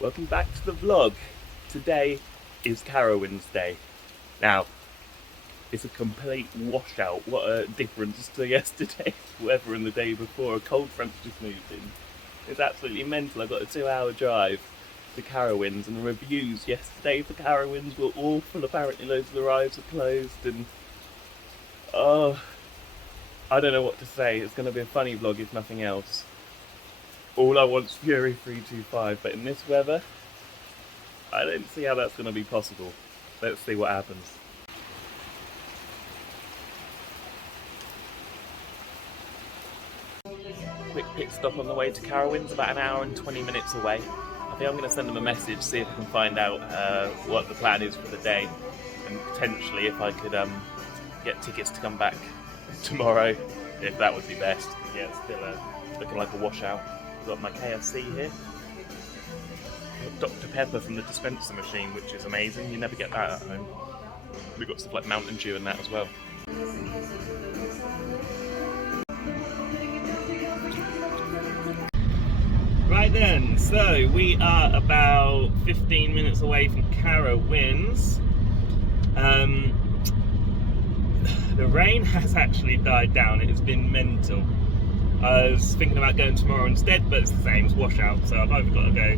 Welcome back to the vlog. Today is Carowinds Day. Now, it's a complete washout. What a difference to yesterday's weather and the day before. A cold front just moved in. It's absolutely mental. I got a 2-hour drive to Carowinds, and the reviews yesterday for Carowinds were awful. Apparently loads of the rides are closed, and I don't know what to say. It's going to be a funny vlog if nothing else. All I want's Fury 325, but in this weather, I don't see how that's going to be possible. Let's see what happens. Quick pit stop on the way to Carowinds, about an hour and 20 minutes away. I think I'm going to send them a message, see if I can find out what the plan is for the day, and potentially if I could get tickets to come back tomorrow, if that would be best. Yeah, it's still looking like a washout. I've got my KFC here. I've got Dr. Pepper from the dispenser machine, which is amazing. You never get that at home. We've got stuff like Mountain Dew and that as well. Right then, so we are about 15 minutes away from Carowinds. The rain has actually died down. It has been mental. I was thinking about going tomorrow instead, but it's the same, it's washout, so I've either got to go,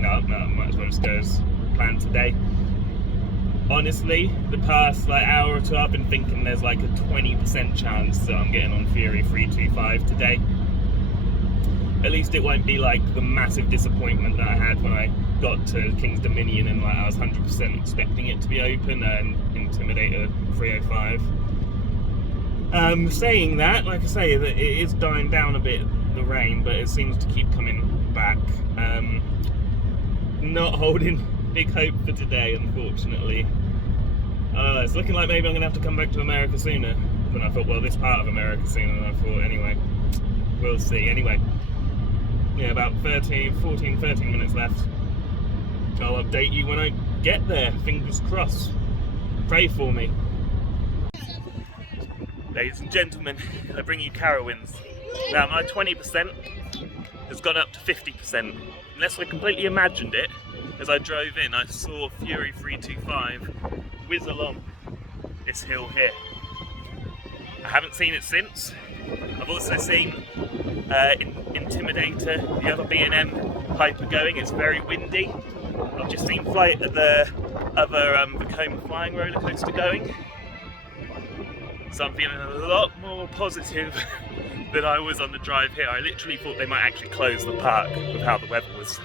I might as well just go as planned today. Honestly, the past hour or two I've been thinking there's like a 20% chance that I'm getting on Fury 325 today. At least it won't be like the massive disappointment that I had when I got to King's Dominion and I was 100% expecting it to be open and Intimidator 305. Saying that, like I say, that it is dying down a bit, the rain, but it seems to keep coming back. Not holding big hope for today, unfortunately. It's looking like maybe I'm going to have to come back to America sooner than I thought. Well, this part of America sooner than I thought, anyway. We'll see. Anyway, yeah, about 13 minutes left. I'll update you when I get there, fingers crossed. Pray for me. Ladies and gentlemen, I bring you Carowinds. Now my 20% has gone up to 50%. Unless I completely imagined it, as I drove in I saw Fury 325 whiz along this hill here. I haven't seen it since. I've also seen Intimidator, the other B&M Hyper going. It's very windy. I've just seen Flight at the other Vekoma flying roller coaster going. So I'm feeling a lot more positive than I was on the drive here. I literally thought they might actually close the park with how the weather was.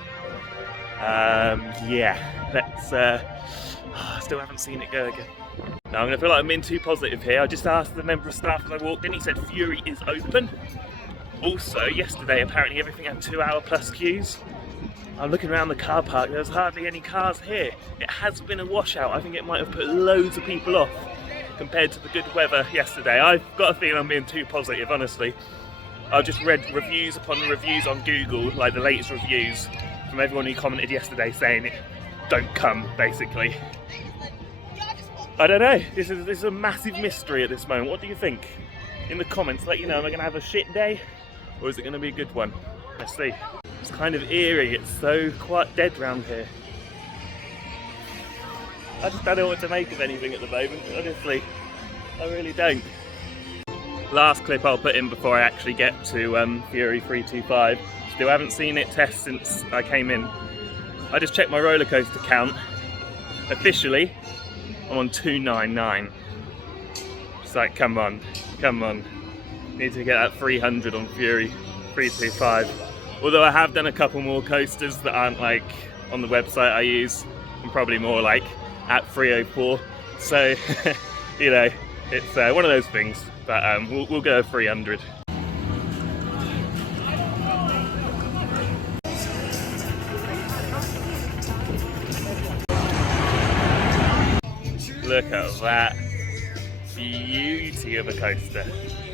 Yeah, let's... still haven't seen it go again. Now I'm going to feel like I'm being too positive here. I just asked the member of staff as I walked in, he said Fury is open. Also, yesterday apparently everything had 2-hour plus queues. I'm looking around the car park, there's hardly any cars here. It has been a washout. I think it might have put loads of people off compared to the good weather yesterday. I've got a feeling I'm being too positive, honestly. I've just read reviews upon reviews on Google, like the latest reviews from everyone who commented yesterday saying it, don't come, basically. I don't know, this is a massive mystery at this moment. What do you think? In the comments, let you know, am I going to have a shit day? Or is it going to be a good one? Let's see. It's kind of eerie, it's so quite dead round here. I just don't know what to make of anything at the moment, honestly. I really don't. Last clip I'll put in before I actually get to Fury 325. Still haven't seen it test since I came in. I just checked my roller coaster count. Officially, I'm on 299. It's like, come on. Need to get that 300 on Fury 325. Although I have done a couple more coasters that aren't like on the website I use. I'm probably more like at 304. So, it's one of those things. But we'll go 300. Look at that beauty of a coaster.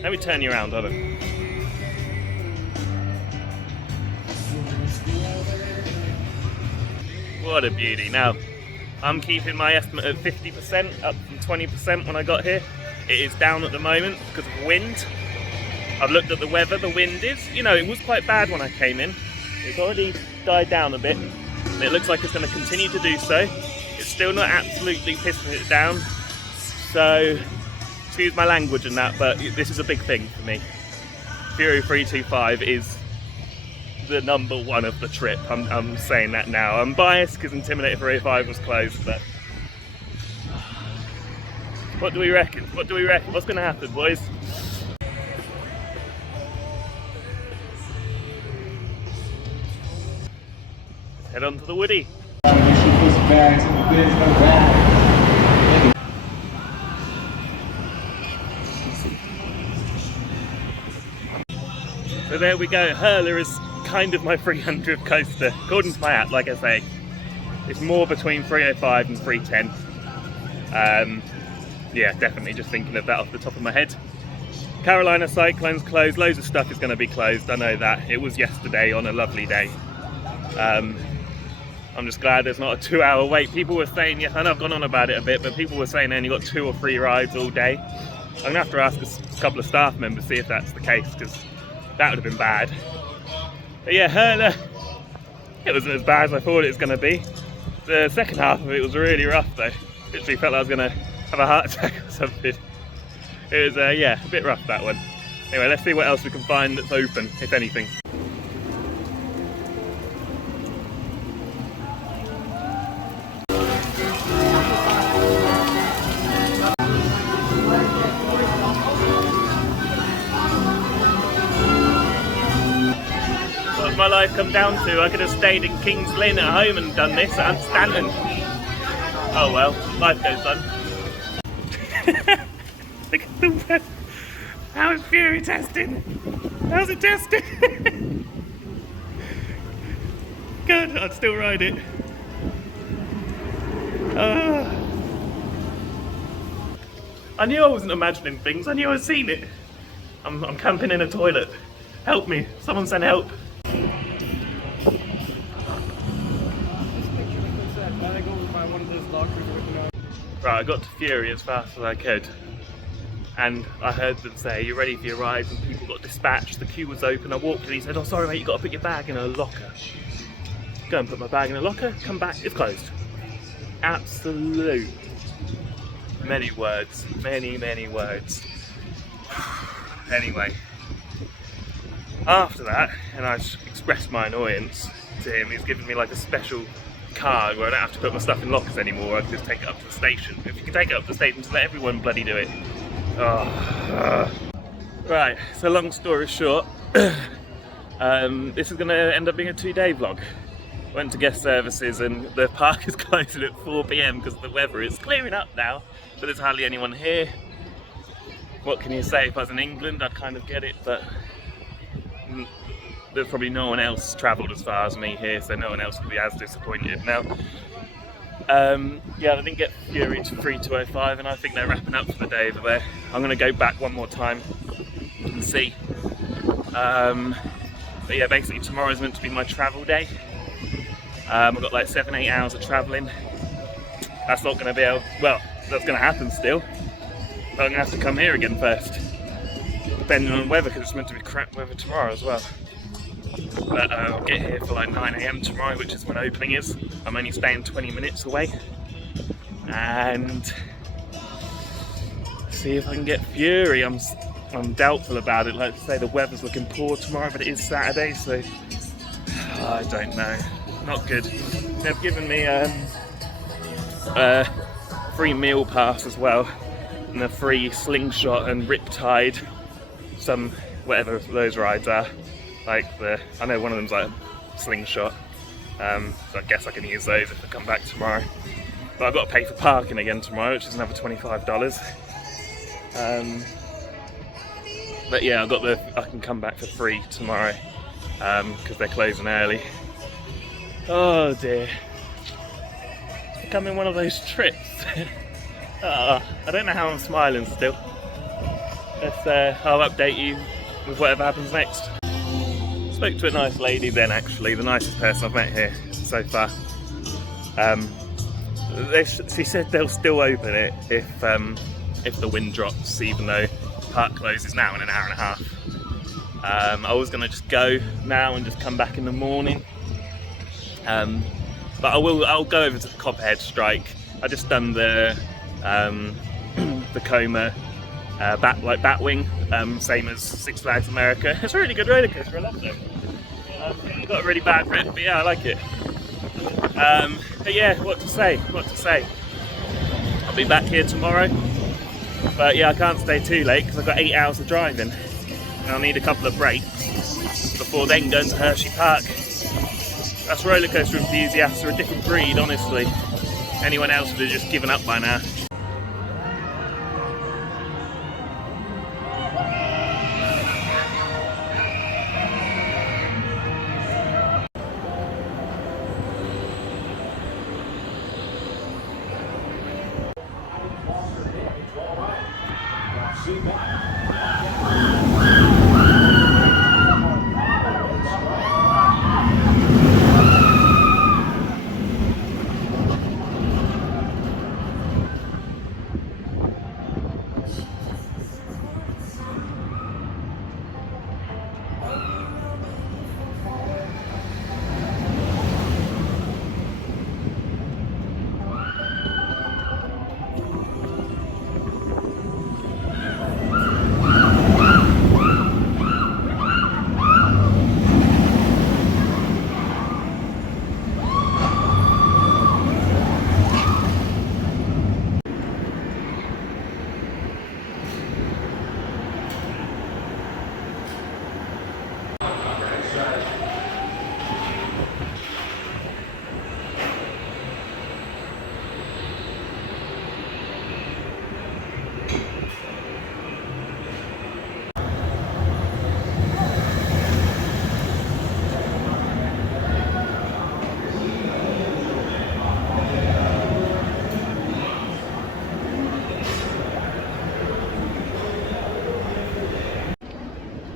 Let me turn you around, hold on. What a beauty. Now, I'm keeping my estimate at 50%, up from 20% when I got here. It is down at the moment because of wind. I've looked at the weather, the wind is, it was quite bad when I came in. It's already died down a bit. and it looks like it's going to continue to do so. It's still not absolutely pissing it down, so excuse my language and that, but this is a big thing for me. Fury 325 is the number one of the trip. I'm saying that now. I'm biased because Intimidator 305 was closed, but what do we reckon? What do we reckon? What's going to happen, boys? Let's head on to the Woody. So there we go. Hurler is kind of my 300 coaster. According to my app, like I say, it's more between 305 and 310. Yeah, definitely just thinking of that off the top of my head. Carolina Cyclone's closed. Loads of stuff is going to be closed. I know that. It was yesterday on a lovely day. I'm just glad there's not a 2-hour wait. People were saying, yeah, I know I've gone on about it a bit, but people were saying they only got 2 or 3 rides all day. I'm going to have to ask a couple of staff members, see if that's the case, because that would have been bad. But yeah, Hurler, it wasn't as bad as I thought it was going to be. The second half of it was really rough though. Literally felt like I was going to have a heart attack or something. It was, yeah, a bit rough, that one. Anyway, let's see what else we can find that's open, if anything. What's my life come down to? I could have stayed in King's Lynn at home and done this at Stanton. Oh well, life goes on. Look at the weather. How is Fury testing? How's it testing? Good, I'd still ride it. I knew I wasn't imagining things, I knew I'd seen it. I'm camping in a toilet. Help me, someone send help. Right, I got to Fury as fast as I could, and I heard them say, "You ready for your ride?" And people got dispatched, the queue was open. I walked in, he said, "Oh sorry mate, you got to put your bag in a locker." Go and put my bag in a locker, come back, it's closed. Absolute. Many words, many words. Anyway, after that, and I expressed my annoyance to him, he's given me like a special card where I don't have to put my stuff in lockers anymore. I can just take it up to the station. If you can take it up to the station, just let everyone bloody do it. Right, so long story short, this is going to end up being a 2-day vlog. Went to guest services and the park is closing at 4 PM because of the weather. It's clearing up now, but there's hardly anyone here. What can you say? If I was in England, I'd kind of get it, but there's probably no one else travelled as far as me here, so no one else would be as disappointed. Now, yeah, I didn't get Fury to 3205, and I think they're wrapping up for the day over there. I'm going to go back one more time and see. But yeah, basically tomorrow's meant to be my travel day. I've got like 7-8 hours of travelling. That's not going to be able, well, that's going to happen still. But I'm going to have to come here again first, depending on weather, because it's meant to be crap weather tomorrow as well. But I'll get here for like 9 AM tomorrow, which is when opening is. I'm only staying 20 minutes away. And see if I can get Fury. I'm doubtful about it. Like I say, the weather's looking poor tomorrow, but it is Saturday, so I don't know. Not good. They've given me a free meal pass as well, and a free slingshot and riptide, some whatever those rides are. Like I know one of them's like a slingshot, so I guess I can use those if I come back tomorrow. But I've got to pay for parking again tomorrow, which is another $25. But yeah, I can come back for free tomorrow because they're closing early. Oh dear, it's becoming one of those trips. I don't know how I'm smiling still. I'll update you with whatever happens next. Spoke to a nice lady then, actually, the nicest person I've met here so far. She said they'll still open it if the wind drops, even though the park closes now in an hour and a half. I was going to just go now and just come back in the morning. But I'll go over to the Copperhead Strike. I just done the Coma Batwing, same as Six Flags America. It's a really good roller coaster. I love it. It got a really bad rip, but yeah, I like it. But yeah, what to say? I'll be back here tomorrow. But yeah, I can't stay too late because I've got 8 hours of driving. And I'll need a couple of breaks before then going to Hershey Park. Us roller coaster enthusiasts are a different breed, honestly. Anyone else would have just given up by now.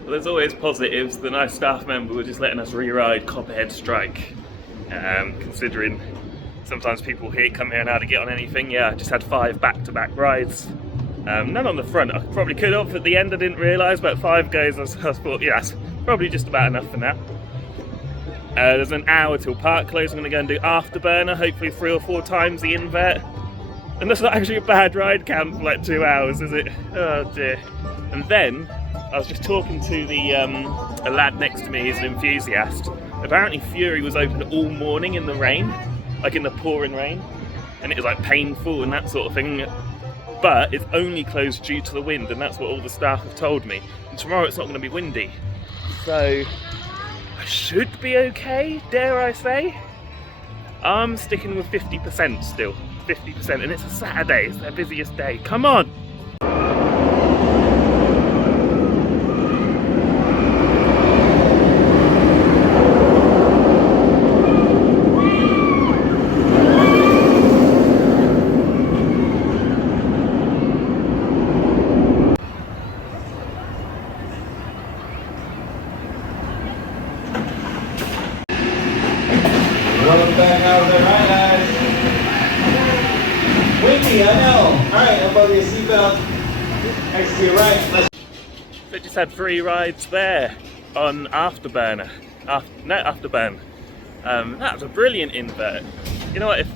There's always positives. The nice staff member was just letting us re-ride Copperhead Strike. Considering sometimes people here come here and how to get on anything. Yeah, I just had 5 back-to-back rides. None on the front. I probably could have at the end. I didn't realise, but 5 goes. I thought, yeah, that's probably just about enough for now. There's an hour till park close. I'm going to go and do Afterburner, hopefully 3 or 4 times the invert. And that's not actually a bad ride count for like 2 hours, is it? Oh dear. And then I was just talking to a lad next to me. He's an enthusiast. Apparently Fury was open all morning in the rain, like in the pouring rain, and it was like painful and that sort of thing. But it's only closed due to the wind, and that's what all the staff have told me. And tomorrow it's not going to be windy, so I should be okay, dare I say. I'm sticking with 50% still, 50%, and it's a Saturday, it's their busiest day. Come on! Welcome back out there, right guys? Windy, I know. Alright, unbuckle your seatbelt. Next to your right. Let's So just had 3 rides there on Afterburner. Afterburn. That was a brilliant invert. You know what, if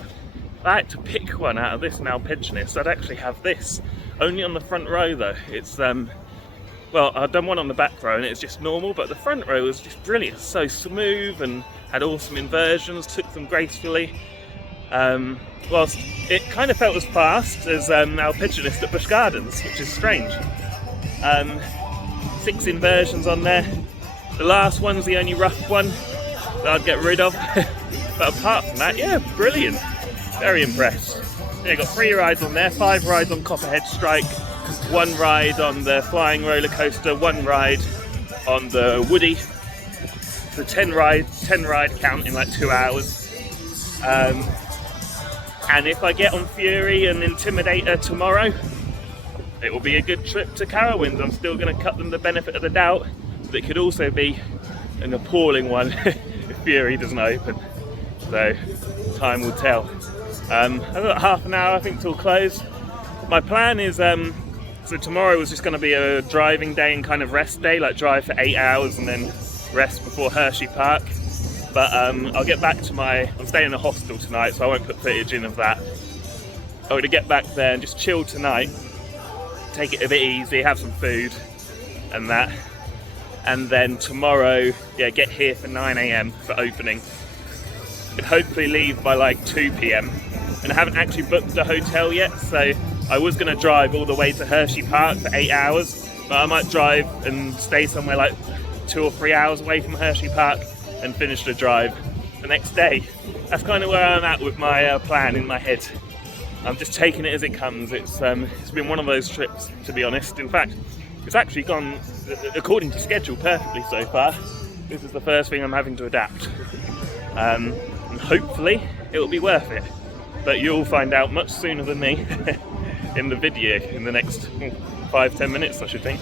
I had to pick one out of this and Alpiginist, I'd actually have this. Only on the front row though. It's well, I've done one on the back row and it's just normal, but the front row was just brilliant. So smooth and had awesome inversions, took them gracefully. Whilst it kind of felt as fast as Alpiginist at Busch Gardens, which is strange. 6 inversions on there. The last one's the only rough one that I'd get rid of. But apart from that, yeah, brilliant. Very impressed. Yeah, got 3 rides on there, 5 rides on Copperhead Strike, 1 ride on the flying roller coaster, 1 ride on the Woody. The 10 ride count in like 2 hours. And if I get on Fury and Intimidator tomorrow, it will be a good trip to Carowinds. I'm still going to cut them the benefit of the doubt, but it could also be an appalling one if Fury doesn't open. So time will tell. I've got half an hour, I think, till close. My plan is, so tomorrow was just going to be a driving day and kind of rest day, like drive for 8 hours and then rest before Hershey Park. But I'll get back to I'm staying in a hostel tonight, so I won't put footage in of that. I'm going to get back there and just chill tonight, take it a bit easy, have some food and that. And then tomorrow, yeah, get here for 9 AM for opening. And hopefully leave by like 2 PM. And I haven't actually booked a hotel yet, so I was going to drive all the way to Hershey Park for 8 hours, but I might drive and stay somewhere like 2 or 3 hours away from Hershey Park and finish the drive the next day. That's kind of where I'm at with my plan in my head. I'm just taking it as it comes. It's been one of those trips, to be honest. In fact, it's actually gone according to schedule perfectly so far. This is the first thing I'm having to adapt. And hopefully it'll be worth it. But you'll find out much sooner than me in the video in the next 5-10 minutes, I should think.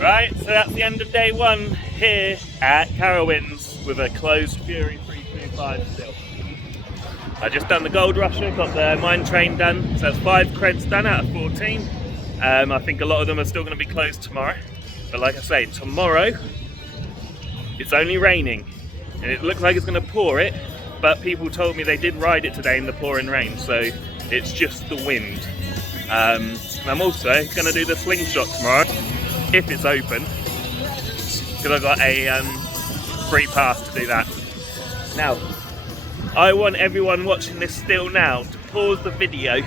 Right, so that's the end of day 1 here at Carowinds with a closed Fury 325 still. I just done the Gold Rusher, got the mine train done, so that's 5 creds done out of 14. I think a lot of them are still going to be closed tomorrow, but like I say, tomorrow it's only raining and it looks like it's going to pour it, but people told me they did ride it today in the pouring rain, so it's just the wind. I'm also going to do the slingshot tomorrow if it's open, because I got a free pass to do that. Now, I want everyone watching this still now to pause the video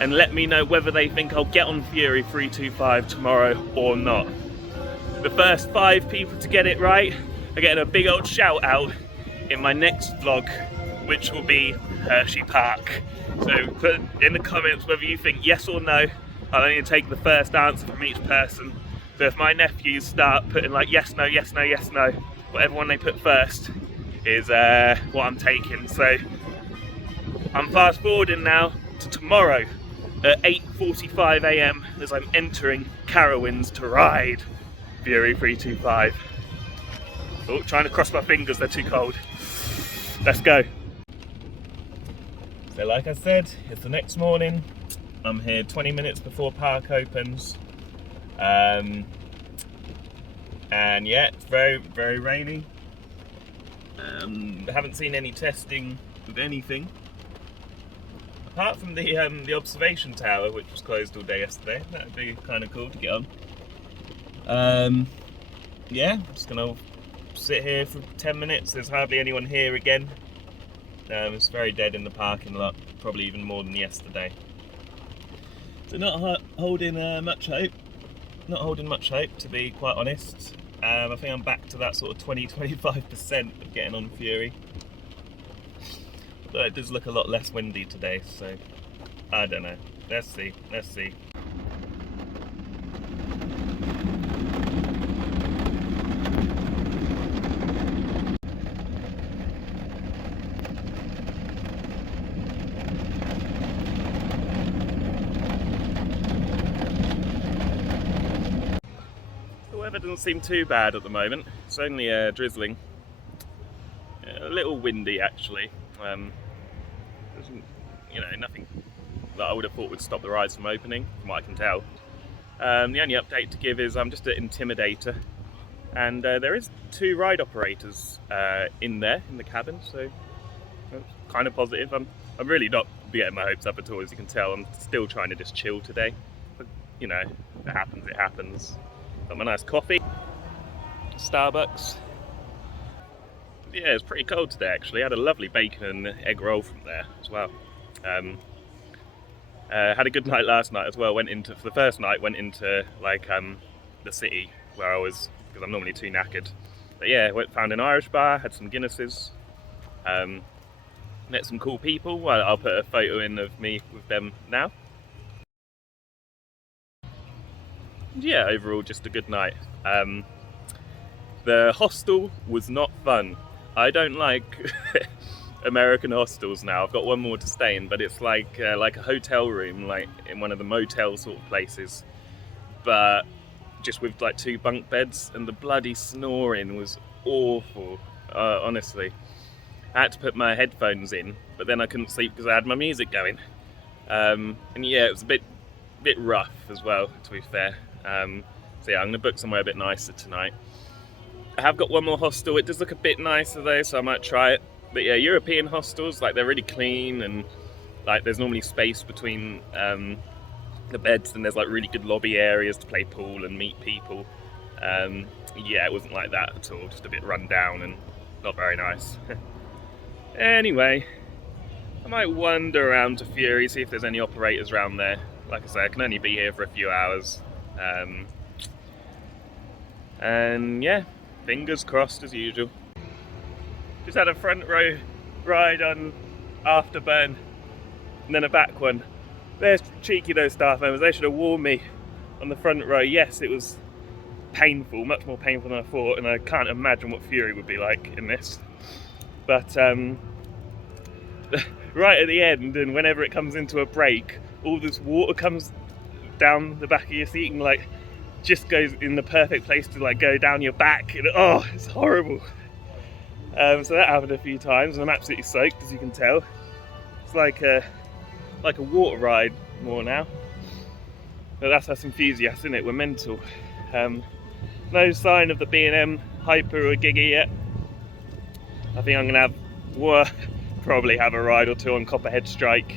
and let me know whether they think I'll get on Fury 325 tomorrow or not. The first 5 people to get it right are getting a big old shout out in my next vlog, which will be Hershey Park. So put in the comments whether you think yes or no. I'll only take the first answer from each person. So if my nephews start putting like yes, no, yes, no, yes, no, whatever one they put first is what I'm taking. So I'm fast forwarding now to tomorrow at 8:45 AM as I'm entering Carowinds to ride Fury 325. Oh, trying to cross my fingers, they're too cold. Let's go. So like I said, it's the next morning. I'm here 20 minutes before park opens. And yeah, it's very, very rainy. Haven't seen any testing with anything. Apart from the observation tower, which was closed all day yesterday. That would be kind of cool to get on. Yeah, just gonna sit here for 10 minutes. There's hardly anyone here again. It's very dead in the parking lot, probably even more than yesterday. So not holding much hope. Not holding much hope, to be quite honest. I think I'm back to that sort of 20-25% of getting on Fury. But it does look a lot less windy today, so I don't know. Let's see. The weather doesn't seem too bad at the moment. It's only drizzling. A little windy actually. You know, nothing that I would have thought would stop the rides from opening, from what I can tell. The only update to give is I'm just at Intimidator, and there is 2 ride operators in there in the cabin, so that's kind of positive. I'm really not getting my hopes up at all, as you can tell. I'm still trying to just chill today, but you know, if it happens, it happens. Got my nice coffee, Starbucks. Yeah, it's pretty cold today actually. I had a lovely bacon and egg roll from there as well. Had a good night last night as well. For the first night, went into like the city where I was, because I'm normally too knackered. But yeah, found an Irish bar, had some Guinnesses, met some cool people. Well, I'll put a photo in of me with them now. Yeah, overall just a good night. The hostel was not fun. I don't like American hostels now. I've got one more to stay in, but it's like a hotel room, like in one of the motel sort of places, but just with like 2 bunk beds, and the bloody snoring was awful. Honestly, I had to put my headphones in, but then I couldn't sleep because I had my music going. And yeah, it was a bit rough as well, to be fair. So yeah, I'm gonna book somewhere a bit nicer tonight. I have got one more hostel. It does look a bit nicer though, so I might try it. But yeah, European hostels, like they're really clean, and like there's normally space between the beds, and there's like really good lobby areas to play pool and meet people. Yeah, it wasn't like that at all, just a bit run down and not very nice. Anyway, I might wander around to Fury, see if there's any operators around there. Like I say, I can only be here for a few hours. And yeah, fingers crossed as usual. Just had a front row ride on Afterburn, and then a back one. They're cheeky, those staff members. They should have warned me on the front row. Yes, it was painful, much more painful than I thought, and I can't imagine what Fury would be like in this. But right at the end, and whenever it comes into a break, all this water comes down the back of your seat and like just goes in the perfect place to like go down your back. And, oh, it's horrible. So that happened a few times, and I'm absolutely soaked, as you can tell. It's like a water ride more now. But that's us enthusiasts, isn't it? We're mental. No sign of the B&M Hyper or Giga yet. I think I'm gonna probably have a ride or two on Copperhead Strike.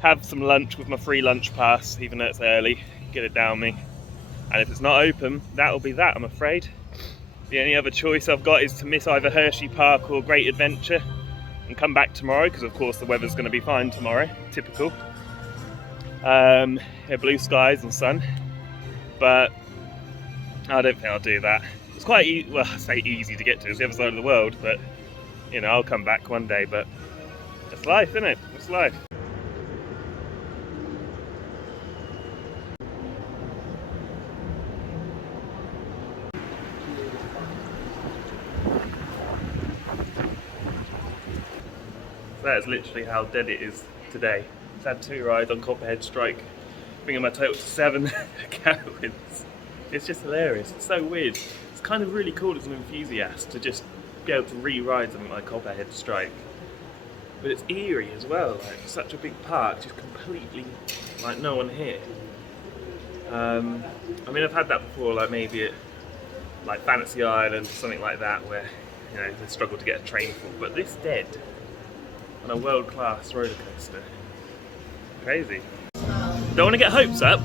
Have some lunch with my free lunch pass, even though it's early. Get it down me. And if it's not open, that'll be that, I'm afraid. The only other choice I've got is to miss either Hershey Park or Great Adventure and come back tomorrow, because of course the weather's going to be fine tomorrow, typical. Yeah, blue skies and sun, but I don't think I'll do that. It's quite well, I say easy to get to, it's the other side of the world, but you know, I'll come back one day. But it's life, isn't it? It's life. That is literally how dead it is today. I've had 2 rides on Copperhead Strike, bringing my total to 7 Carowinds. It's just hilarious. It's so weird. It's kind of really cool as an enthusiast to just be able to re-ride something like Copperhead Strike. But it's eerie as well. Like, such a big park, just completely like no one here. I mean, I've had that before, like maybe at like Fantasy Island or something like that, where you know they struggle to get a train full. But this dead on a world-class roller coaster. Crazy. Don't want to get hopes up.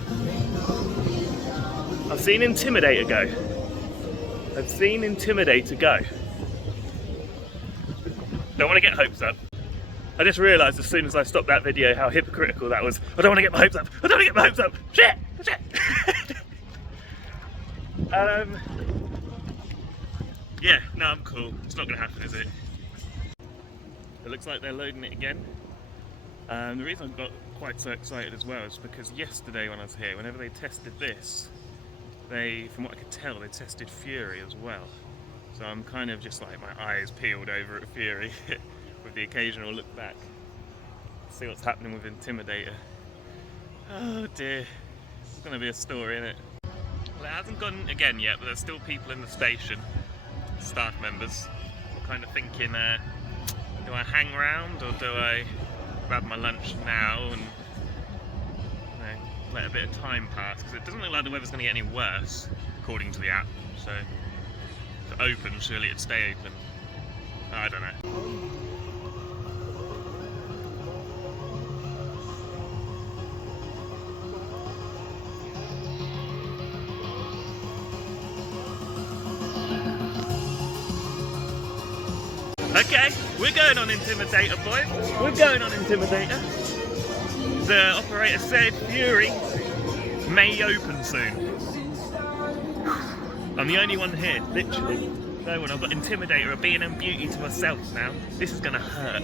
I've seen Intimidator go. I've seen Intimidator go. Don't want to get hopes up. I just realised as soon as I stopped that video how hypocritical that was. I don't want to get my hopes up. I don't want to get my hopes up. Shit! Shit! Yeah, no, I'm cool. It's not going to happen, is it? It looks like they're loading it again. The reason I got quite so excited as well is because yesterday when I was here, whenever they tested this, from what I could tell, they tested Fury as well. So I'm kind of just like my eyes peeled over at Fury with the occasional look back. See what's happening with Intimidator. Oh dear, it's going to be a story, isn't it? Well, it hasn't gone again yet, but there's still people in the station, staff members. I'm kind of thinking, do I hang around or do I grab my lunch now and let a bit of time pass? Because it doesn't look like the weather's going to get any worse, according to the app. So if it opens, surely it'd stay open. I don't know. Okay, we're going on Intimidator, boys. We're going on Intimidator. The operator said Fury may open soon. I'm the only one here, literally. No one. I've got Intimidator, a B&M beauty to myself now. This is gonna hurt.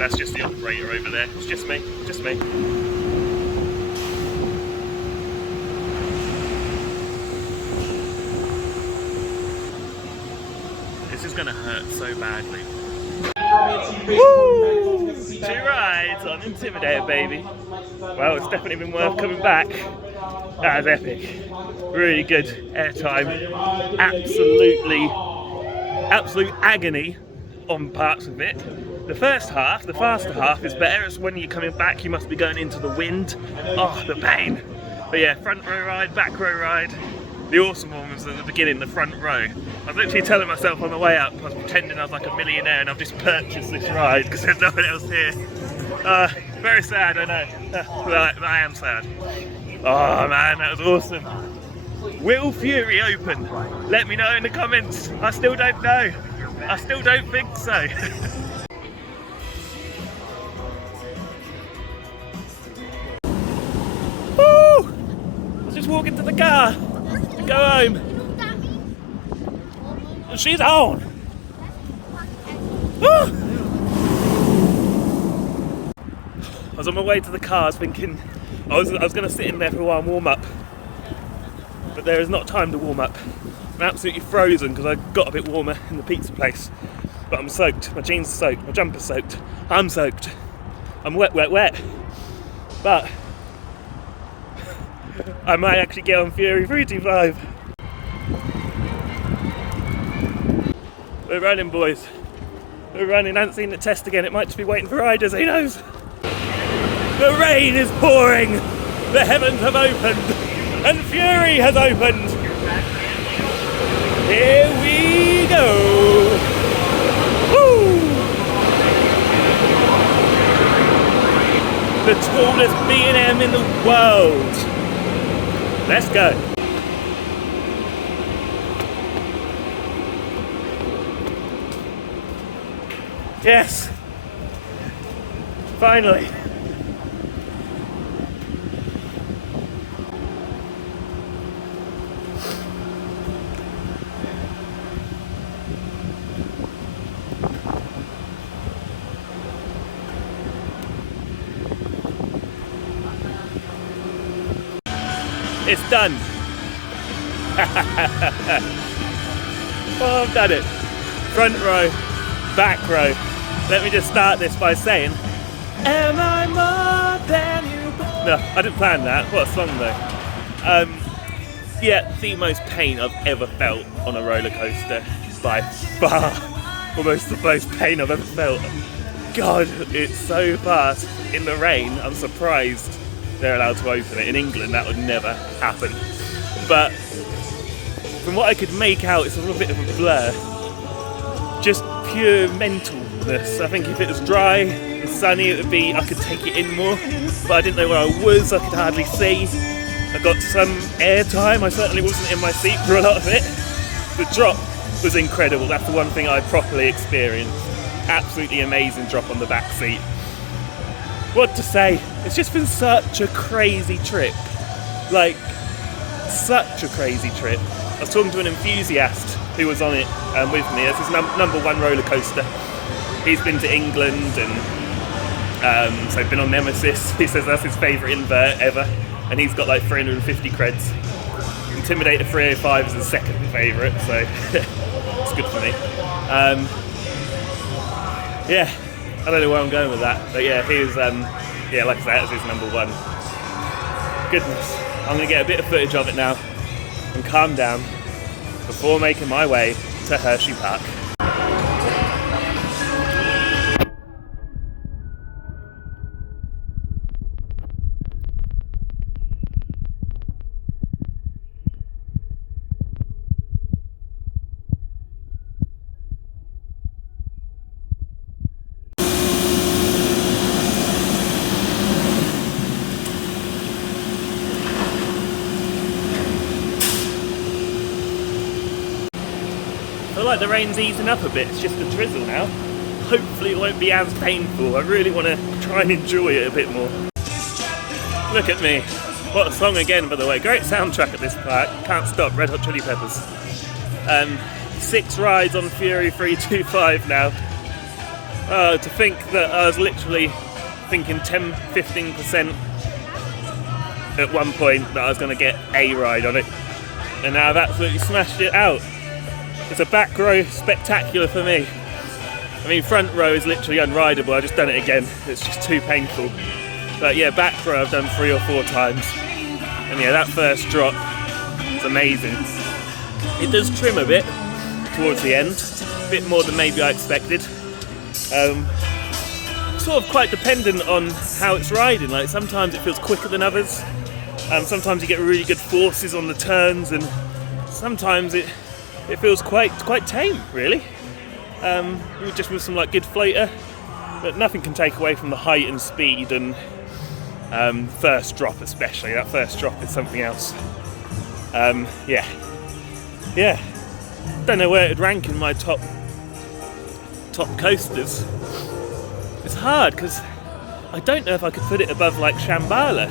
that's just the operator over there. It's just me, just me. This is gonna hurt so badly. Woo! 2 rides on Intimidator, baby. Well, it's definitely been worth coming back. That was epic. Really good airtime. Absolute agony on parts of it. The first half, the faster half, is better. It's when you're coming back, you must be going into the wind. Oh, the pain. But yeah, front row ride, back row ride. The awesome one was at the beginning, the front row. I was literally telling myself on the way up, I was pretending I was like a millionaire and I've just purchased this ride because there's no one else here. Very sad, I know. But I am sad. Oh man, that was awesome. Will Fury open? Let me know in the comments. I still don't know. I still don't think so. Woo! I was just walking to the car to go home. And she's on. Woo! I was on my way to the car, I was thinking I was going to sit in there for a while and warm up. But there is not time to warm up. I'm absolutely frozen because I got a bit warmer in the pizza place. But I'm soaked, my jeans are soaked, my jumper's soaked, I'm soaked. I'm wet. But I might actually get on Fury 325. We're running, boys. We're running, I haven't seen the test again. It might just be waiting for riders, who knows? The rain is pouring. The heavens have opened. And Fury has opened. Here we go. Woo! The tallest B&M in the world. Let's go. Yes. Finally. It's done. Oh, I've done it. Front row, back row. Let me just start this by saying, am I more than you? No, I didn't plan that. What a song though. Yeah, the most pain I've ever felt on a roller coaster by far. Almost the most pain I've ever felt. God, it's so fast. In the rain, I'm surprised they're allowed to open it. In England, that would never happen. But from what I could make out, it's a little bit of a blur. Just pure mentalness. I think if it was dry and sunny, it would be, I could take it in more. But I didn't know where I was, I could hardly see. I got some air time, I certainly wasn't in my seat for a lot of it. The drop was incredible, that's the one thing I properly experienced. Absolutely amazing drop on the back seat. What to say? It's just been such a crazy trip. Like, such a crazy trip. I was talking to an enthusiast who was on it with me. This is number one roller coaster. He's been to England and so been on Nemesis. He says that's his favourite invert ever. And he's got like 350 creds. Intimidator 305 is his second favourite, so it's good for me. Yeah. I don't know where I'm going with that, but yeah, he's, yeah, like I say, that's his number one. Goodness, I'm going to get a bit of footage of it now and calm down before making my way to Hershey Park. I feel like the rain's easing up a bit, it's just a drizzle now. Hopefully it won't be as painful. I really want to try and enjoy it a bit more. Look at me. What a song again, by the way. Great soundtrack at this park. Can't stop, Red Hot Chili Peppers. 6 rides on Fury 325 now. To think that I was literally thinking 10-15% at one point that I was going to get a ride on it, and now I've absolutely smashed it out. It's a back row spectacular for me. I mean, front row is literally unrideable. I've just done it again. It's just too painful. But yeah, back row I've done 3 or 4 times. And yeah, that first drop is amazing. It does trim a bit towards the end, a bit more than maybe I expected. Sort of quite dependent on how it's riding. Like sometimes it feels quicker than others. Sometimes you get really good forces on the turns, and sometimes it feels quite tame, really. Just with some like good floater, but nothing can take away from the height and speed and first drop especially. That first drop is something else. Yeah. Don't know where it'd rank in my top coasters. It's hard because I don't know if I could put it above like Shambhala.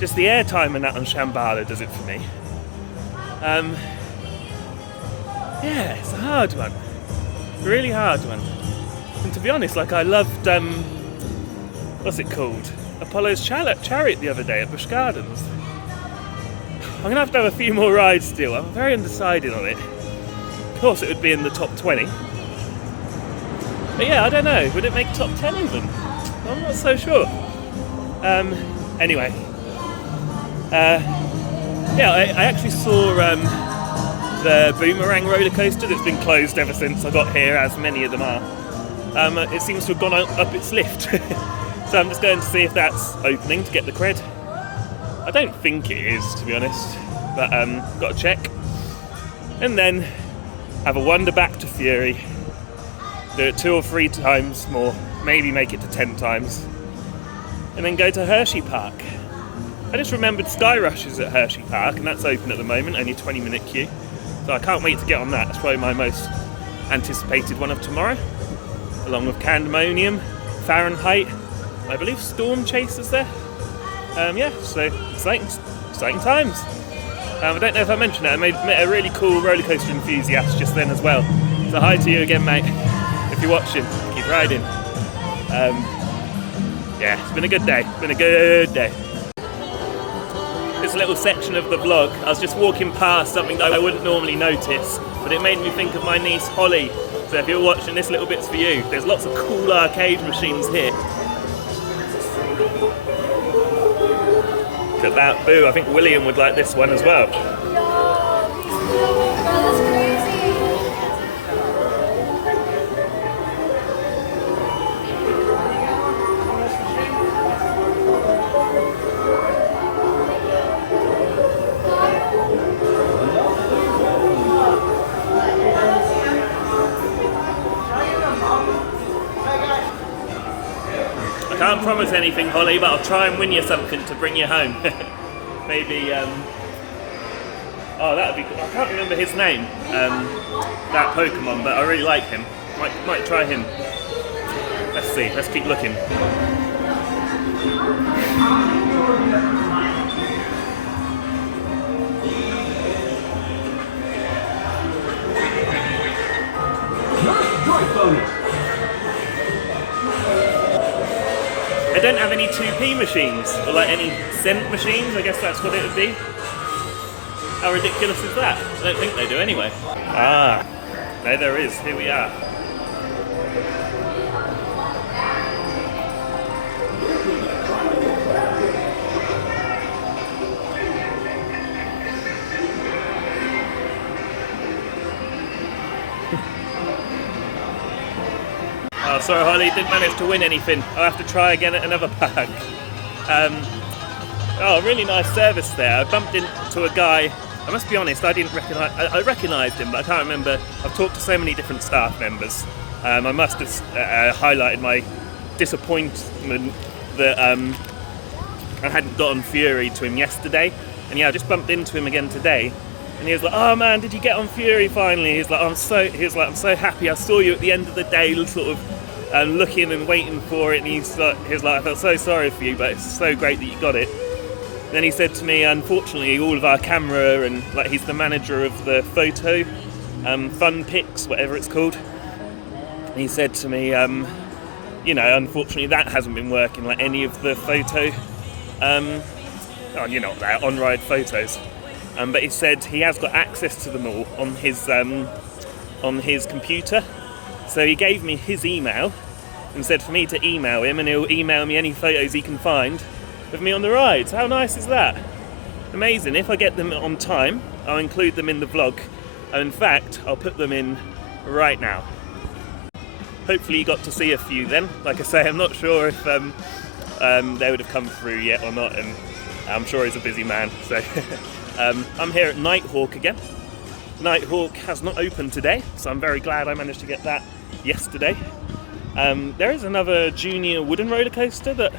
Just the airtime and that on Shambhala does it for me. Yeah, it's a hard one. Really hard one. And to be honest, like I loved, what's it called? Apollo's Chariot the other day at Busch Gardens. I'm going to have a few more rides still. I'm very undecided on it. Of course it would be in the top 20. But yeah, I don't know. Would it make top 10 even? I'm not so sure. Anyway. Yeah, I actually saw the Boomerang roller coaster that's been closed ever since I got here, as many of them are. It seems to have gone up its lift. So I'm just going to see if that's opening to get the cred. I don't think it is, to be honest, but got to check. And then have a wander back to Fury, do it 2 or 3 times more, maybe make it to 10 times, and then go to Hershey Park. I just remembered Sky Rush is at Hershey Park, and that's open at the moment, only a 20-minute queue. So I can't wait to get on that. That's probably my most anticipated one of tomorrow, along with Candemonium, Fahrenheit, I believe Storm Chaser's there. Yeah, so exciting times. I don't know if I mentioned it, I met a really cool roller coaster enthusiast just then as well. So hi to you again, mate. If you're watching, keep riding. Yeah, it's been a good day. This little section of the vlog, I was just walking past something that I wouldn't normally notice, but it made me think of my niece Holly. So if you're watching, this little bit's for you. There's lots of cool arcade machines here. Look at that, boo, I think William would like this one as well. I can't promise anything, Holly, but I'll try and win you something to bring you home. Maybe, oh, that would be good. I can't remember his name, that Pokemon, but I really like him. Might try him. Let's see, let's keep looking. I don't have any 2p machines, or like any cent machines, I guess that's what it would be. How ridiculous is that? I don't think they do anyway. Ah, there is, here we are. Oh, sorry Holly, didn't manage to win anything. I'll have to try again at another park. Oh, really nice service there. I bumped into a guy. I must be honest, I recognised him, but I can't remember. I've talked to so many different staff members. I must have highlighted my disappointment that I hadn't gotten Fury to him yesterday. And yeah, I just bumped into him again today. And he was like, "Oh man, did you get on Fury finally?" He was like, "I'm so happy. I saw you at the end of the day, sort of looking and waiting for it." And he was like, "I felt so sorry for you, but it's so great that you got it." Then he said to me, "Unfortunately, all of our camera and like he's the manager of the photo, Fun Pics, whatever it's called." he said to me, you know, unfortunately that hasn't been working, like any of the photo, you know, they're on-ride photos. But he said he has got access to them all on his computer. So he gave me his email and said for me to email him, and he'll email me any photos he can find of me on the rides. How nice is that? Amazing. If I get them on time, I'll include them in the vlog. And in fact, I'll put them in right now. Hopefully you got to see a few then. Like I say, I'm not sure if they would have come through yet or not, and I'm sure he's a busy man. So I'm here at Nighthawk again. Nighthawk has not opened today, so I'm very glad I managed to get that yesterday. There is another junior wooden roller coaster that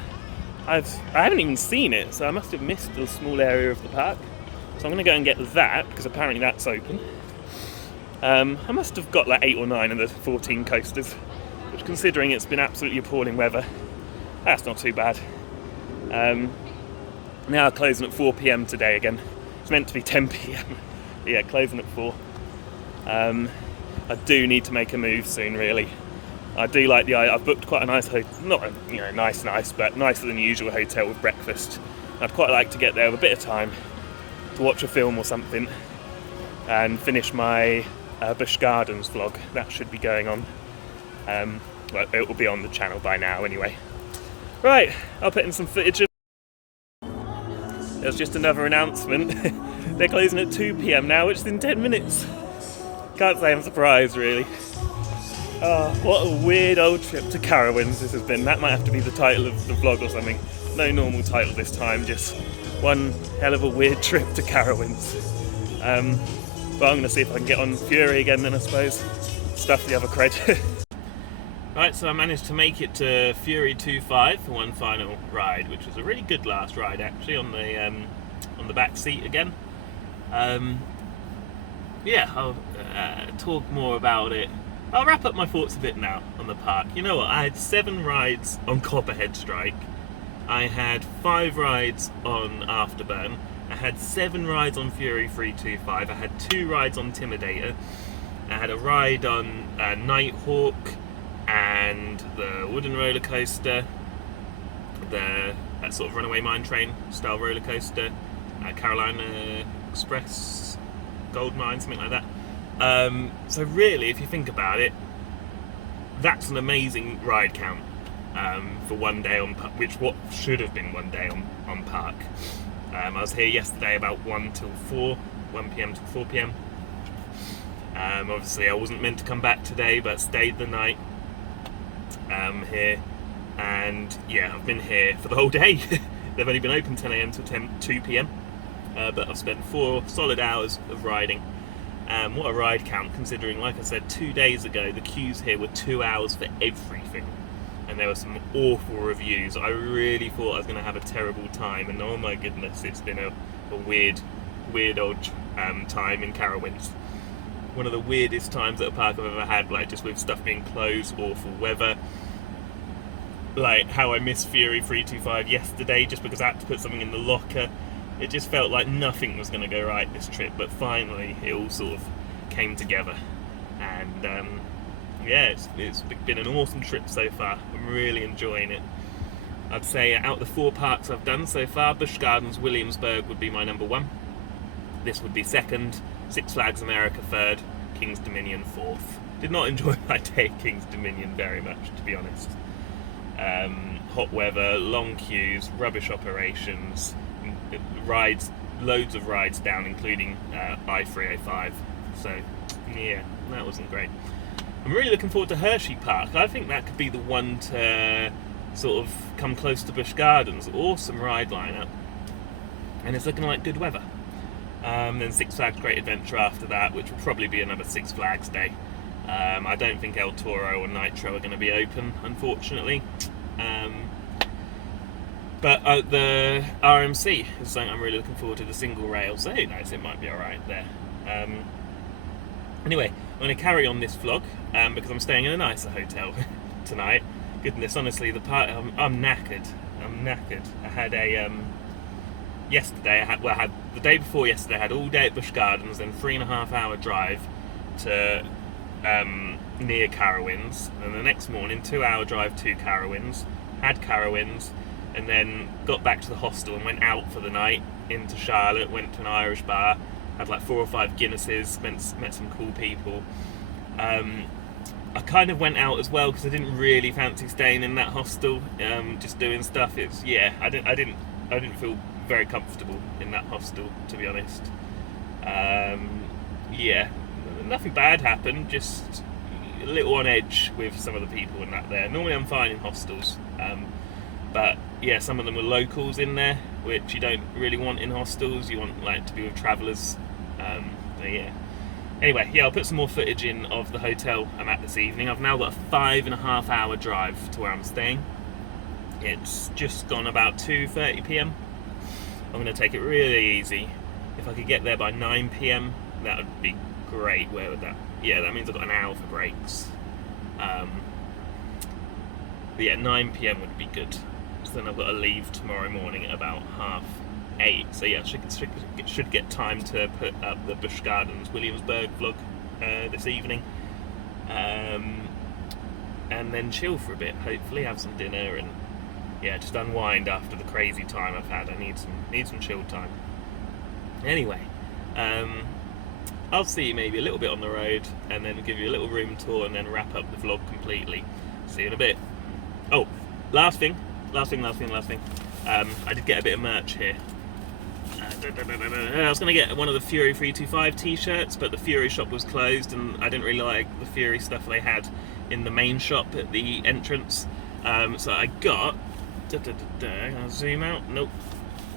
I haven't even seen it, so I must have missed a small area of the park. So I'm going to go and get that, because apparently that's open. I must have got like 8 or 9 of the 14 coasters, which, considering it's been absolutely appalling weather, that's not too bad. Now closing at 4 PM today again. It's meant to be 10 PM. But yeah, closing at 4. I do need to make a move soon, really. I do like I've booked quite a nice hotel, not nice, but nicer than usual hotel with breakfast. I'd quite like to get there with a bit of time to watch a film or something and finish my Busch Gardens vlog. That should be going on. Well, it will be on the channel by now anyway. Right, I'll put in some footage. There's just another announcement. They're closing at 2 PM now, which is in 10 minutes. Can't say I'm surprised, really. Oh, what a weird old trip to Carowinds this has been. That might have to be the title of the vlog or something. No normal title this time, just one hell of a weird trip to Carowinds. But I'm going to see if I can get on Fury again then, I suppose. Stuff the other cred. Right, so I managed to make it to Fury 2.5 for one final ride, which was a really good last ride actually, on the back seat again. Yeah, I'll talk more about it. I'll wrap up my thoughts a bit now on the park. You know what, I had 7 rides on Copperhead Strike. I had 5 rides on Afterburn. I had 7 rides on Fury 325. I had 2 rides on Intimidator. I had a ride on Nighthawk and the wooden roller coaster, that sort of runaway mine train style roller coaster, Carolina Express Gold Mine, something like that. So really, if you think about it, that's an amazing ride count for one day on, which what should have been one day on park. I was here yesterday about 1 PM till 4 PM. Obviously I wasn't meant to come back today, but stayed the night here, and yeah, I've been here for the whole day. They've only been open 10 AM till 2 PM, but I've spent 4 solid hours of riding. What a ride count, considering, like I said, 2 days ago the queues here were 2 hours for everything, and there were some awful reviews. I really thought I was going to have a terrible time, and oh my goodness, it's been a weird old time in Carowinds. One of the weirdest times at a park I've ever had, like just with stuff being closed, awful weather. Like how I missed Fury 325 yesterday just because I had to put something in the locker. It just felt like nothing was going to go right this trip, but finally it all sort of came together. And yeah, it's been an awesome trip so far. I'm really enjoying it. I'd say out of the 4 parks I've done so far, Busch Gardens Williamsburg would be my number 1. This would be 2nd, Six Flags America 3rd, King's Dominion 4th. Did not enjoy my day at King's Dominion very much, to be honest. Hot weather, long queues, rubbish operations, rides, loads of rides down, including I-305. So yeah, that wasn't great. I'm really looking forward to Hershey Park. I think that could be the one to sort of come close to Busch Gardens. Awesome ride lineup, and it's looking like good weather. Then Six Flags Great Adventure after that, which will probably be another Six Flags day. I don't think El Toro or Nitro are going to be open, unfortunately. But the RMC is something I'm really looking forward to, the single rail, so who knows, it might be alright there. Anyway, I'm going to carry on this vlog, because I'm staying in a nicer hotel tonight. Goodness, honestly, I'm knackered. I had a, yesterday, I had the day before yesterday, I had all day at Busch Gardens, then 3.5 hour drive to near Carowinds, and the next morning 2-hour drive to Carowinds, had Carowinds, and then got back to the hostel and went out for the night into Charlotte, went to an Irish bar, had like 4 or 5 Guinnesses, met some cool people. I kind of went out as well because I didn't really fancy staying in that hostel, just doing stuff. I didn't feel very comfortable in that hostel, to be honest. Nothing bad happened, just a little on edge with some of the people in that there. Normally I'm fine in hostels, but yeah, some of them were locals in there, which you don't really want in hostels. You want like to be with travellers. Anyway, I'll put some more footage in of the hotel I'm at this evening. I've now got a 5.5 hour drive to where I'm staying. It's just gone about 2:30 p.m. I'm going to take it really easy. If I could get there by 9 p.m, that would be great. Where would that? Yeah, that means I've got an hour for breaks. 9 p.m. would be good. So then I've got to leave tomorrow morning at about 8:30. So yeah, should get time to put up the Busch Gardens Williamsburg vlog this evening, and then chill for a bit. Hopefully, have some dinner and just unwind after the crazy time I've had. I need some chill time. Anyway, I'll see you maybe a little bit on the road, and then give you a little room tour, and then wrap up the vlog completely. See you in a bit. Oh, last thing. I did get a bit of merch here. I was going to get one of the Fury 325 t-shirts, but the Fury shop was closed, and I didn't really like the Fury stuff they had in the main shop at the entrance. So I got, I'll zoom out, nope.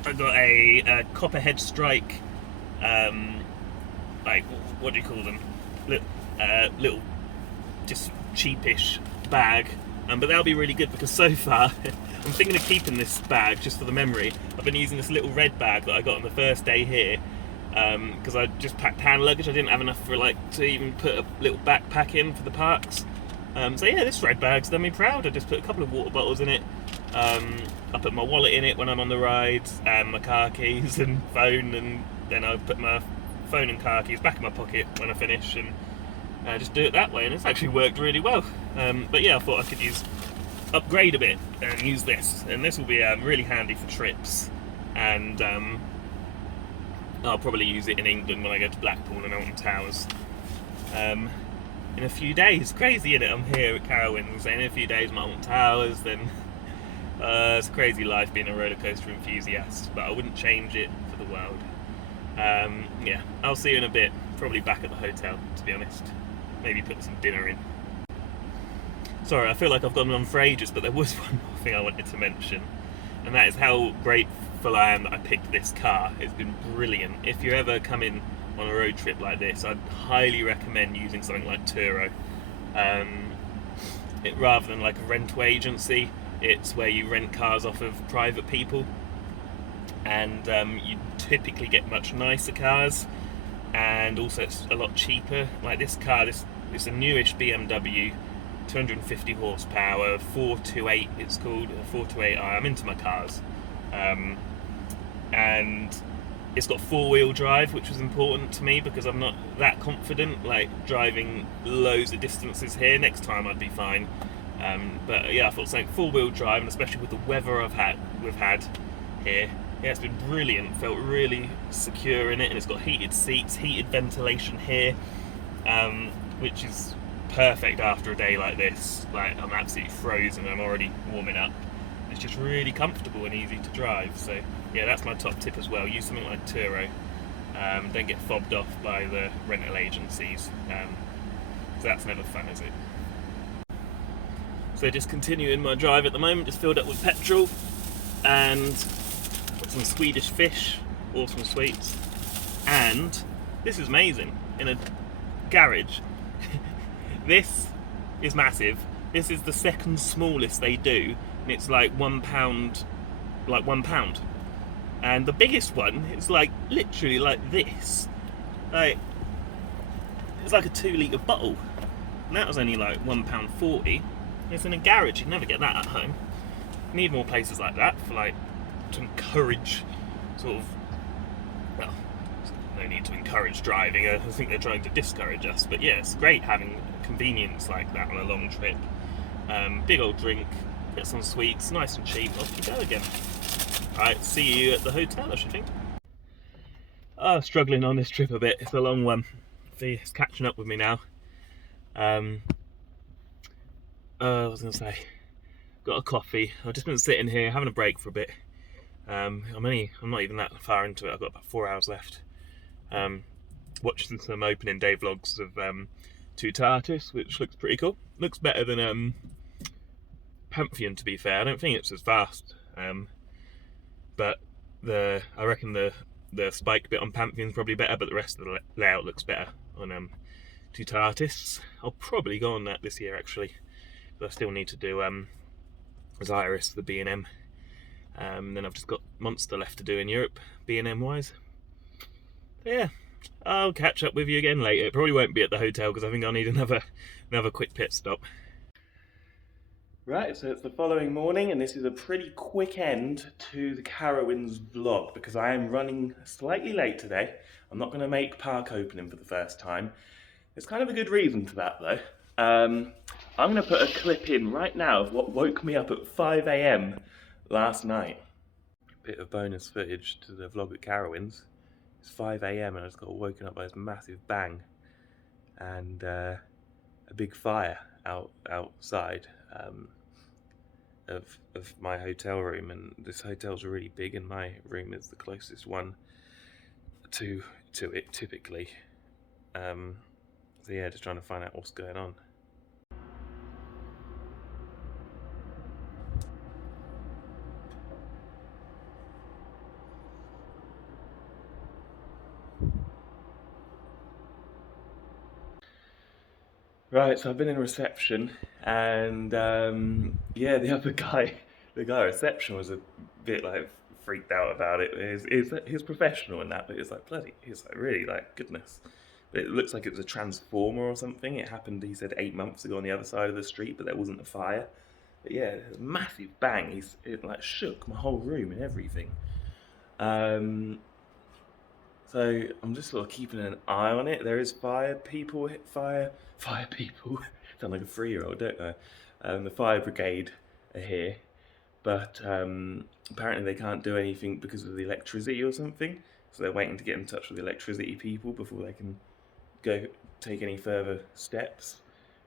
I got a Copperhead Strike, like, what do you call them? Little, just cheapish bag. But that'll be really good because so far, I'm thinking of keeping this bag just for the memory. I've been using this little red bag that I got on the first day here, because I just packed hand luggage. I didn't have enough for to even put a little backpack in for the parks. So yeah, this red bag's done me proud. I just put a couple of water bottles in it. I put my wallet in it when I'm on the rides, and my car keys and phone, and then I put my phone and car keys back in my pocket when I finish, and just do it that way, and it's actually worked really well. But yeah, I thought I could upgrade a bit and use this, and this will be really handy for trips, and I'll probably use it in England when I go to Blackpool and Alton Towers in a few days. Crazy, isn't it? I'm here at Carowinds, and in a few days I'm at Alton Towers. Then it's a crazy life being a roller coaster enthusiast, but I wouldn't change it for the world. I'll see you in a bit, probably back at the hotel, to be honest. Maybe put some dinner in. Sorry, I feel like I've gone on for ages, but there was one more thing I wanted to mention, and that is how grateful I am that I picked this car. It's been brilliant. If you're ever coming on a road trip like this, I'd highly recommend using something like Turo. Rather than like a rental agency, it's where you rent cars off of private people, and you typically get much nicer cars, and also it's a lot cheaper. Like this car, it's a newish BMW, 250 horsepower, 428 it's called, 428i. I'm into my cars. And it's got 4-wheel drive, which was important to me because I'm not that confident like driving loads of distances here. Next time I'd be fine. But yeah, I thought something 4-wheel drive, and especially with the weather we've had here, yeah, it's been brilliant. Felt really secure in it, and it's got heated seats, heated ventilation here, which is perfect after a day like this. Like, I'm absolutely frozen, I'm already warming up. It's just really comfortable and easy to drive. So yeah, that's my top tip as well. Use something like Turo. Don't get fobbed off by the rental agencies. So that's never fun, is it? So just continuing my drive at the moment, just filled up with petrol and got some Swedish fish, awesome sweets, and this is amazing, in a garage. This is massive. This is the second smallest they do, and it's like £1, and the biggest one is like literally like this, like it's like a 2-litre bottle, and that was only like £1.40. It's in a garage. You'd never get that at home. You need more places like that for to encourage sort of, well, no need to encourage driving. I think they're trying to discourage us. But yeah, it's great having convenience like that on a long trip. Big old drink, get some sweets, nice and cheap, off you go again. Alright, see you at the hotel, I should think. Struggling on this trip a bit, it's a long one. See, it's catching up with me now. I was going to say, got a coffee. I've just been sitting here having a break for a bit. I'm not even that far into it. I've got about 4 hours left. Watching some opening day vlogs of Two Tartus, which looks pretty cool. Looks better than Pantheon, to be fair. I don't think it's as fast, but I reckon the spike bit on Pantheon's probably better, but the rest of the layout looks better on Two Tartus. I'll probably go on that this year actually, but I still need to do Osiris, the B&M. Then I've just got Monster left to do in Europe, B&M wise. Yeah, I'll catch up with you again later. It probably won't be at the hotel because I think I'll need another quick pit stop. Right, so it's the following morning and this is a pretty quick end to the Carowinds vlog because I am running slightly late today. I'm not going to make park opening for the first time. There's kind of a good reason to that though. I'm going to put a clip in right now of what woke me up at 5 AM last night. Bit of bonus footage to the vlog at Carowinds. It's 5 AM and I just got woken up by this massive bang and a big fire outside of my hotel room, and this hotel's really big and my room is the closest one to it typically. So yeah, just trying to find out what's going on. Right, so I've been in reception, and yeah, the other guy, the guy at reception was a bit like freaked out about it. He's professional in that, but it's like he's like really like goodness. But it looks like it was a transformer or something. It happened, he said, 8 months ago on the other side of the street, but there wasn't a fire. But yeah, it was a massive bang. It like shook my whole room and everything. So I'm just sort of keeping an eye on it. There is fire people. Sound like a 3-year-old, don't I? The fire brigade are here, but apparently they can't do anything because of the electricity or something. So they're waiting to get in touch with the electricity people before they can go take any further steps.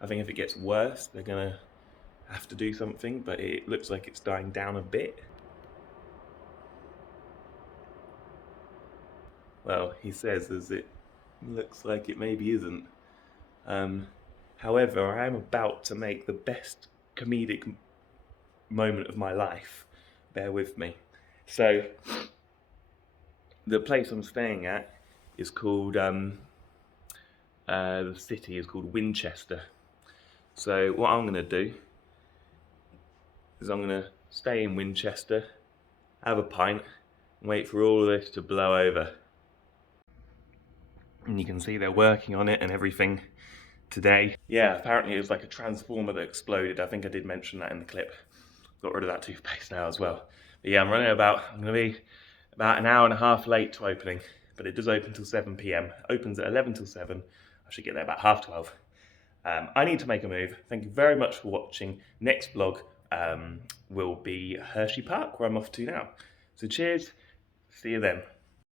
I think if it gets worse, they're gonna have to do something, but it looks like it's dying down a bit. Well, he says as it looks like it maybe isn't. However, I am about to make the best comedic moment of my life. Bear with me. So, the place I'm staying at is called, the city is called Winchester. So what I'm going to do is I'm going to stay in Winchester, have a pint, and wait for all of this to blow over. And you can see they're working on it and everything today. Yeah, apparently it was like a transformer that exploded. I think I did mention that in the clip. Got rid of that toothpaste now as well. But yeah, I'm going to be about an hour and a half late to opening, but it does open till 7 PM. Opens at 11 till 7. I should get there about 12:30. I need to make a move. Thank you very much for watching. Next vlog will be Hershey Park, where I'm off to now. So cheers, see you then.